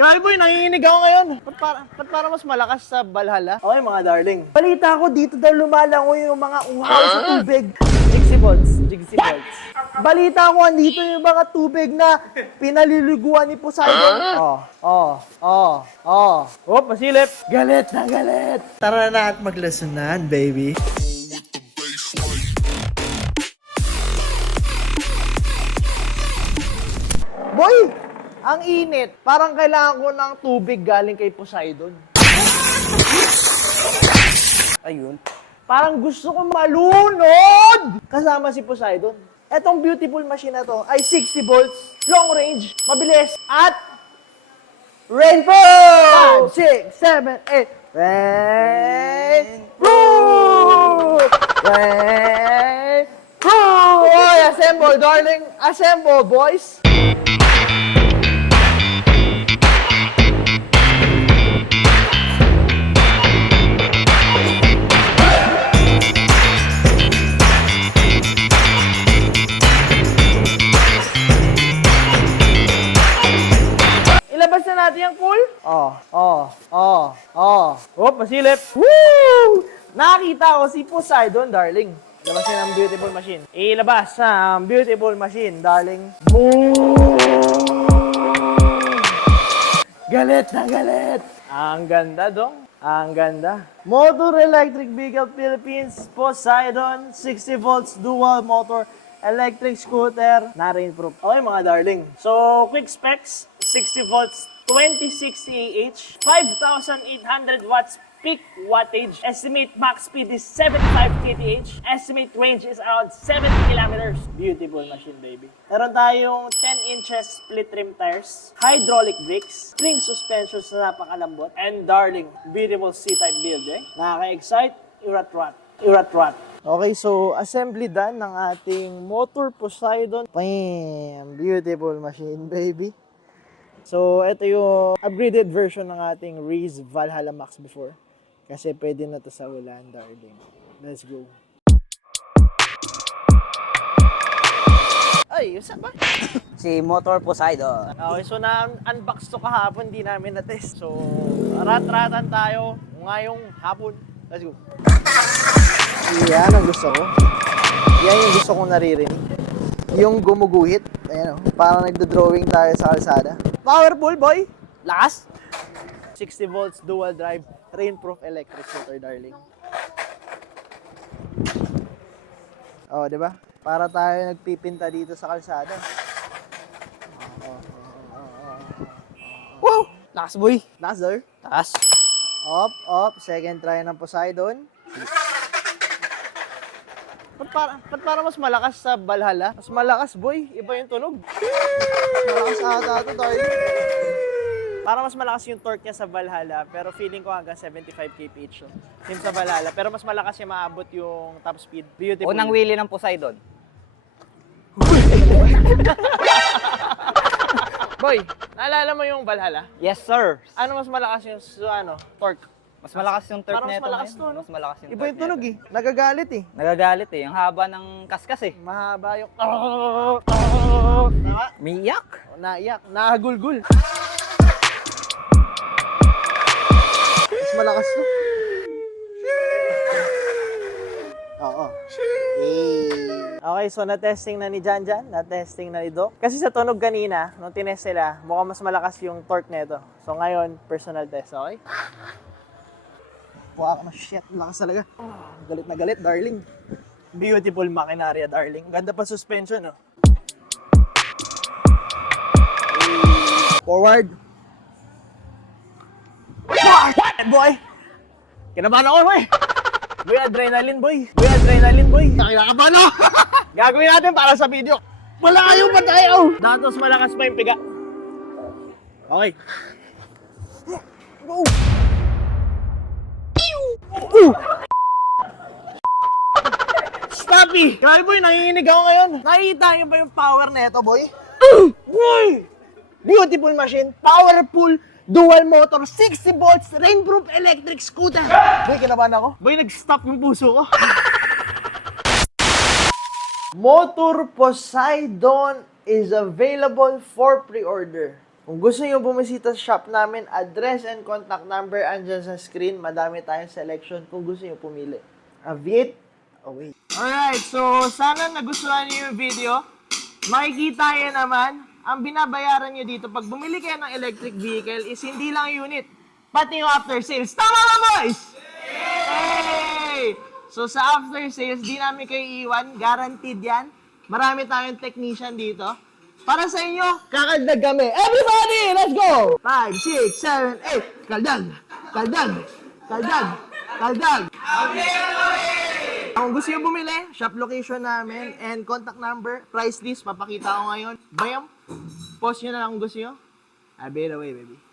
Kaya boy, nanginginig ako ngayon. Ba't para mas malakas sa Valhalla? Okay mga darling. Balita ko dito daw lumalangoy yung mga uhaw sa tubig. Jigsy bolts. Balita ko andito yung mga tubig na pinaliliguan ni Poseidon. Oh, pasilip. Galit na galit. Tara na at maglasunan, baby. Boy! Ang init. Parang kailangan ko ng tubig galing kay Poseidon. Ayun. Parang gusto ko malunod! Kasama si Poseidon. Etong beautiful machine na to ay 60 volts, long range, mabilis, at rainbow! 5, 6, 7, 8. Rainproof! Rainproof! Oy, assemble, darling. Assemble, boys. Ilabas na natin yung cool. Pasilip. Woo! Nakita ko si Poseidon, darling. Labasin ang beautiful machine. Ilabas ang beautiful machine, darling. Boom! Galit na galit. Ang ganda, dong. Ang ganda. Motor Electric Vehicle Philippines, Poseidon, 60 volts dual motor electric scooter na rainproof. Okay mga darling. So, quick specs, 60 volts, 2060 AH, 5,800 watts peak wattage, estimate max speed is 75 kph, estimate range is around 70 kilometers. Beautiful machine, baby. Meron tayong 10 inches split rim tires, hydraulic brakes, spring suspensions na napakalambot, and darling, beautiful C-type build, eh? Nakaka-excite, irat-rat. Okay, so assembly done ng ating motor Poseidon. Bam! Beautiful machine, baby. So, ito yung upgraded version ng ating Reese Valhalla Max before. Kasi pwede na to sa ulan, darling. Let's go. Ay, saan ba? Si Motor Poseidon. Okay, so na-unbox to kahapon, di namin na-test. So, rat-ratan tayo ngayong hapon. Let's go. Yan ang gusto ko. Yan yung gusto kong naririnig. Yung gumuguhit. Ayan o, parang nagdo-drawing tayo sa kalsada. Powerful, boy! Lakas! 60 volts, dual drive, rainproof electric motor, darling. Oh, di ba? Para tayo nagpipinta dito sa kalsada. Woo! Lakas, boy. Lakas, sir. Taas. Up. Second try ng Poseidon. Ba't para mas malakas sa Valhalla? Mas malakas, boy. Iba yung tunog. Malakas ata ito, darling. Para mas malakas yung torque niya sa Valhalla, pero feeling ko hanggang 75 kph yun. Yung sa Valhalla, pero mas malakas yung maabot yung top speed. Beautiful. Unang wheelie ng Poseidon. Boy, naalala mo yung Valhalla? Yes, sir. Ano mas malakas yung torque? Mas malakas yung torque Parang mas nito. malakas ngayon. to, no? Mas malakas yung Iba torque yung tunog nito. Nagagalit eh. Nagagalit eh. Ang haba ng kaskas eh. Mahaba yung... Tama? Miyak. Naiyak. Nakagulgul. Mas malakas to. Oo. Okay, so na-testing na ni Janjan, na-testing na ni Doc. Kasi sa tunog kanina, nung tinest sila, mukhang mas malakas yung torque nito. So ngayon, personal test, okay? Wow, shit, lakas talaga. Galit na galit, darling. Beautiful makinarya, darling. Ganda pa suspension, no? Forward. Boy! Kinabahan ako, boy! Boy, adrenaline, boy! Nakinakabahan ako! Gagawin natin para sa video. Malayo pa tayo! Datos malakas pa yung piga. Okay. Go! Stoppy! Kaya boy, nanginginig ako ngayon. Nakikita niyo ba yung power na ito, boy? Boy! Beautiful machine, powerful, dual motor, 60 volts, rainproof electric scooter. Boy, kinabahan ako. Boy, nag-stop yung puso ko. Motor Poseidon is available for pre-order. Kung gusto nyo bumisita sa shop namin, address and contact number andyan sa screen. Madami tayong selection kung gusto nyo pumili. Avit. Oh, wait. Alright, so sana nagustuhan nyo yung video. Makikita nyo naman, ang binabayaran nyo dito, pag bumili kayo ng electric vehicle, is hindi lang unit, pati yung after sales. Tama ba, boys? Hey! So sa after sales, di namin kayo iiwan. Guaranteed yan. Marami tayong technician dito. Para sa inyo, kakagdag kami. Everybody, let's go! 5, 6, 7, 8. Kaldag! Kaldag! Kaldag! Kaldag! Kung gusto nyo bumili, shop location namin and contact number, price list, papakita ko ngayon. Bayam, post nyo na lang kung gusto nyo. I'll be the way, baby.